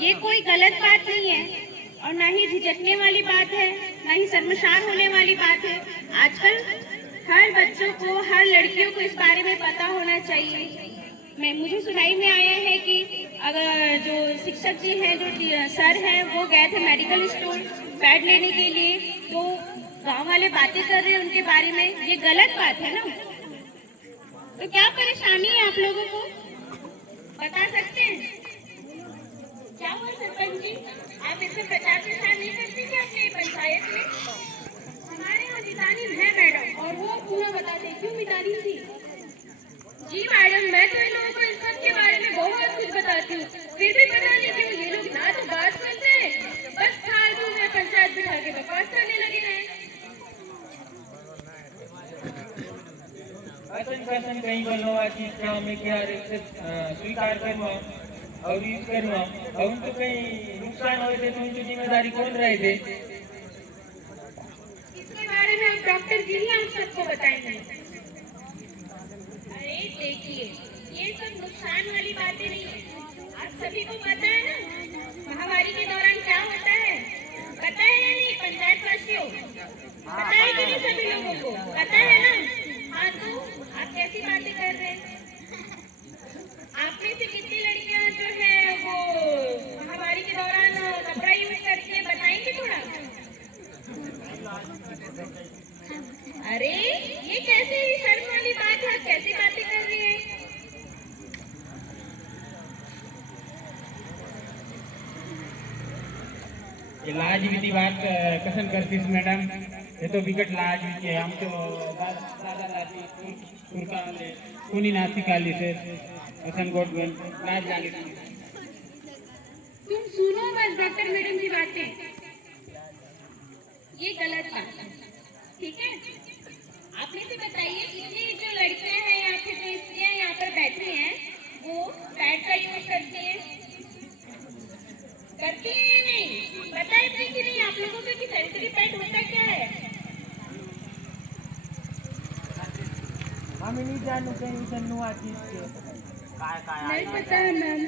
ये कोई गलत बात नहीं है और ना ही झिझकने वाली बात है, ना ही शर्मसार होने वाली बात है। आजकल हर बच्चों को, हर लड़कियों को इस बारे में पता होना चाहिए। मुझे सुनाई में आया है कि अगर जो शिक्षक जी हैं, जो सर हैं, वो गए थे मेडिकल स्टोर पैड लेने के लिए, तो गांव वाले बातें कर रहे हैं उनके बारे में। ये गलत बात है ना। तो क्या परेशानी है आप लोगों को, बता सकते हैं? क्या हुआ सरपंच जी, आप इससे प्रचार प्रसार नहीं करते क्या अपने पंचायत में? हमारे यहाँ मितानी है मैडम, और वो पूरा बताते। क्यों मितानी थी? जी मैडम, मैं तो इन लोगों को इस सब के बारे में बहुत कुछ बताती हूँ, फिर भी पता नहीं क्यों ये लोग ना तो बात सुनते हैं, बस फालतू में पंचायत बिठा के बकवास करने लगे हैं। शासन कहीं बनवा चीज में क्या स्वीकार करवा और यूज करवा और उनको कहीं नुकसान हो थे तो उनकी जिम्मेदारी कौन रहे थे? इसके बारे में अब डॉक्टर जी ही हम सबको बताएंगे। अरे देखिए, ये सब नुकसान वाली बातें नहीं है। आप सभी को पता है ना महामारी के दौरान क्या होता है? पता है या नहीं पंचायत वासियों? पता है कि नहीं सभी लोगों को? पता है ना? हाँ, तो आप कैसी बातें कर रहे हैं? आप में से कितनी लड़कियां जो है वो महामारी के दौरान कपड़ा यूज करती है, बताएंगे थोड़ा? अरे ये कैसे ही शर्म वाली बात है, कैसी बातें कर रही है? ये लाज विधि बात कसन करती मैडम, ये तो विकट लाज विधि है। हम तो दादा दादी पुरखा वाले कुनी नासिकाली से कसन गोट लाज लागे। तुम सुनो बस डॉक्टर मैडम की बातें, ये गलत बात है, ठीक है? आप में से बताइए कितनी जो लड़कियां हैं या फिर जो स्त्रियां यहाँ पर बैठी हैं वो पैड का यूज करती हैं? करती है या नहीं? बताए थे कि नहीं आप लोगों को कि सैनिटरी पैड होता क्या है? हम नहीं जानू कहीं सन्नू आती नहीं पता है मैम।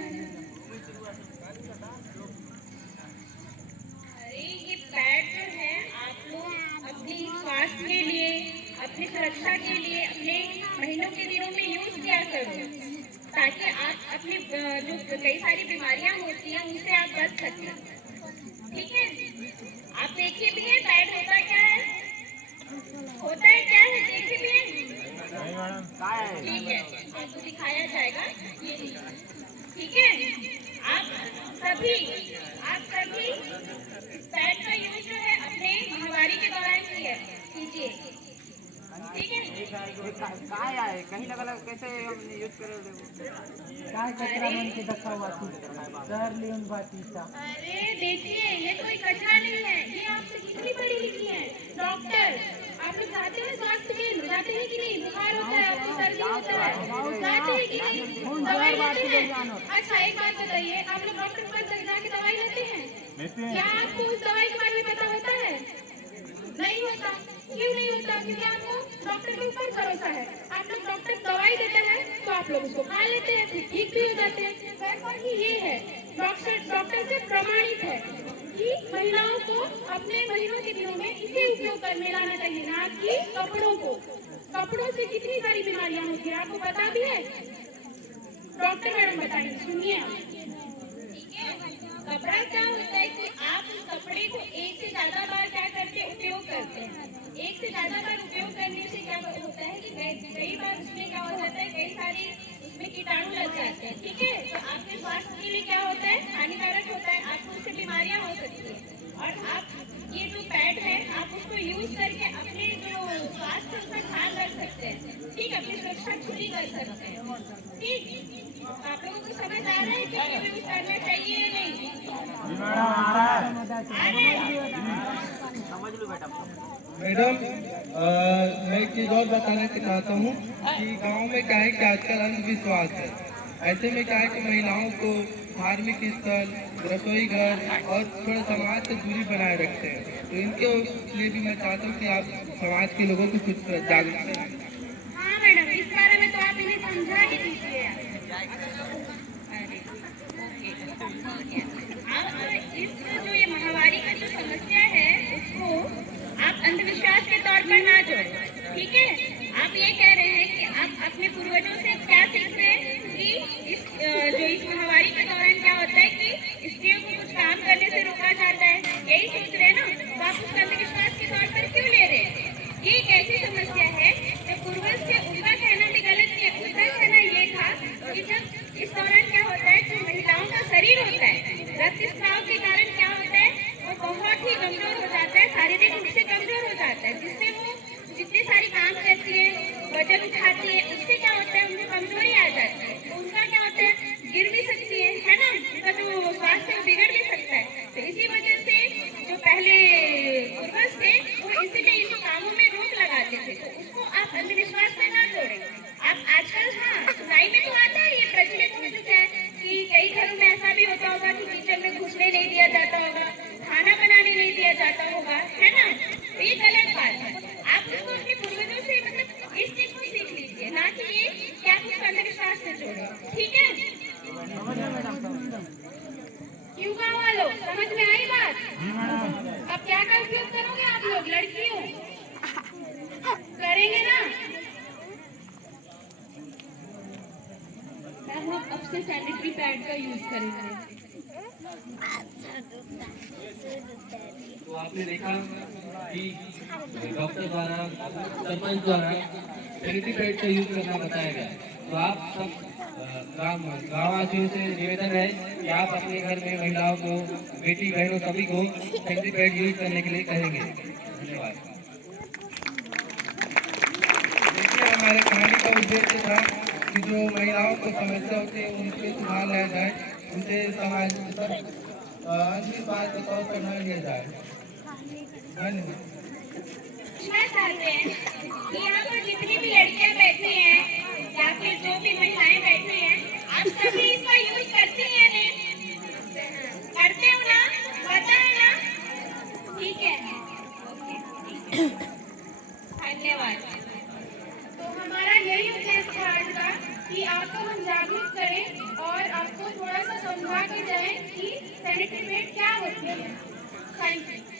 अरे ये पैड जो है आप लोग अपनी स्वास्थ्य के लिए, अपनी सुरक्षा के लिए अपने महीनों के दिनों में यूज किया करो, ताकि आप अपनी जो कई सारी बीमारियां होती हैं उनसे आप बच सकें, ठीक है? आप देखिए भी है पैड होता क्या है, होता है क्या है, देखिए भी है? ठीक है, आपको दिखाया जाएगा, ये ठीक है? आप सभी पैड का यूज जो है अपने महामारी के दौरान कीजिए, ठीक है? कहीं लगा कैसे यूज अरे देखिए, ये कोई कथा नहीं है, ये आपसे कितनी पढ़ी लिखी है डॉक्टर। आप लोग जाते हैं स्वास्थ्य केंद्र, जाते हैं कि नहीं? बुखार होता है, आपको सर्दी होता है, जाते हैं कि नहीं? दवाई लेते हैं? अच्छा एक बात बताइए, आप लोग डॉक्टर के पास जाके दवाई लेते हैं? क्या आपको उस दवाई के बारे में पता होता है? नहीं होता। क्यों नहीं होता? क्योंकि आपको डॉक्टर के ऊपर भरोसा है। आप लोग डॉक्टर दवाई देते हैं तो आप लोग उसको खा लेते हैं, फिर ठीक भी हो जाते हैं। वैसा ही ये है, डॉक्टर से प्रमाणित है कि महिलाओं को अपने महीनों के दिनों में इसे उपयोग में लाना चाहिए, ना कि कपड़ों को। कपड़ों से कितनी सारी बीमारियां होती है, आपको पता भी है? डॉक्टर मैडम बताइए, सुनिए आप। कपड़ा क्या होता है कि आप उस कपड़े को एक से ज्यादा बार क्या करते हैं, उपयोग करते हैं। एक से ज्यादा बार उपयोग करने से क्या होता है कि कई बार उसमें क्या हो जाता है, कई सारे उसमें कीटाणु लग जाते हैं, ठीक है? तो आपके स्वास्थ्य के लिए क्या होता है, हानिकारक होता है, आपको उससे बीमारियां हो सकती है। और आप ये जो पैड है आप उसको यूज करके अपने जो स्वास्थ्य उसका ध्यान रख सकते हैं, ठीक? अपनी सुरक्षा खुद ही कर सकते हैं, ठीक? आप लोगों को समझ आ रहा है कि यूज करना चाहिए या नहीं? समझ लो बेटा। मैडम, मैं एक चीज और बताना चाहता हूँ कि गांव में क्या है कि आजकल अंधविश्वास है। ऐसे में क्या है कि महिलाओं को धार्मिक स्थल, रसोई घर और थोड़ा समाज से दूरी बनाए रखते हैं। तो इनके लिए भी मैं चाहता हूँ कि आप समाज के लोगों को कुछ जागरूक करें। हाँ मैडम, इस बारे में तो आप इन्हें समझा ही दीजिए। अरे ओके। ठीक है, आप ये कह रहे हैं कि आप अपने पूर्वजों से क्या सीख रहे हैं कि इस महामारी के दौरान क्या होता है कि स्त्रियों को कुछ काम करने से रोका जाता है, यही सोच रहे हैं ना? तो आप उसका अंधविश्वास के तौर पर क्यों ले रहे हैं? ये एक ऐसी समस्या है जो पूर्वज से उनका कहना भी गलत नहीं है, उनका कहना ये था कि जब इस दौरान क्या होता है, जो महिलाओं का शरीर होता है रक्तस्राव के कारण क्या होता है, वो बहुत ही कमजोर हो जाता है, शारीरिक रूप से कमजोर हो जाता है, जिससे वो जितने सारी काम करती है, वजन उठाती है, उससे क्या होता है, उनको कमजोरी आ जाती है, तो उनका क्या होता है, गिर भी सकती है ना? उनका जो स्वास्थ्य है बिगड़ भी सकता है। तो इसी वजह से जो पहले पूर्वज थे वो इसीलिए इन कामों में रोक लगाते थे, तो उसको आप अंधविश्वास में ना जोड़ें। आप आजकल हाँ सुनाई में तो आता है, ये प्रचलित हो चुका है कि कई घरों में ऐसा भी होता होगा कि किचन में घुसने नहीं दिया जाता होगा, खाना बनाने नहीं दिया जाता होगा, है ना? तो ये गलत बात है। आप उसको अपने पूर्वजों से मतलब इस चीज को सीख लीजिए, ना कि ये कि आप उसको अंधविश्वास से जोड़े, ठीक है? क्यों गाँव वालों, समझ में आई बात? अब क्या का उपयोग करोगे आप लोग, लड़की हो? करेंगे ना? हम अब से सैनिटरी पैड का यूज करेंगे। तो आपने देखा कि डॉक्टर द्वारा, सरपंच द्वारा सैनिटरी पैड का यूज करना बताया गया। तो आप सब गाँववासियों से निवेदन है कि आप अपने घर में महिलाओं को, बेटी बहनों सभी को सैनिटरी पैड यूज करने के लिए कहेंगे। धन्यवाद। देखिए, हमारे कहानी का उद्देश्य था कि जो महिलाओं को समस्या होती है उनके सुधार लाया जाए, उनसे समाज अंधविश्वास के तौर पर न लिया जाए। धन्यवाद। पूछना चाहते हैं कि यहाँ पर जितनी भी लड़कियाँ बैठी हैं या फिर जो भी महिलाएं बैठी हैं, आप सभी इसका यूज करती हैं या नहीं? करते हो ना? पता है ना? ठीक है, धन्यवाद। तो हमारा यही उद्देश्य था आज का कि आपको हम जागरूक करें और आपको थोड़ा सा समझा के जाएं कि सैनिटरी पैड क्या होती है। Thank you.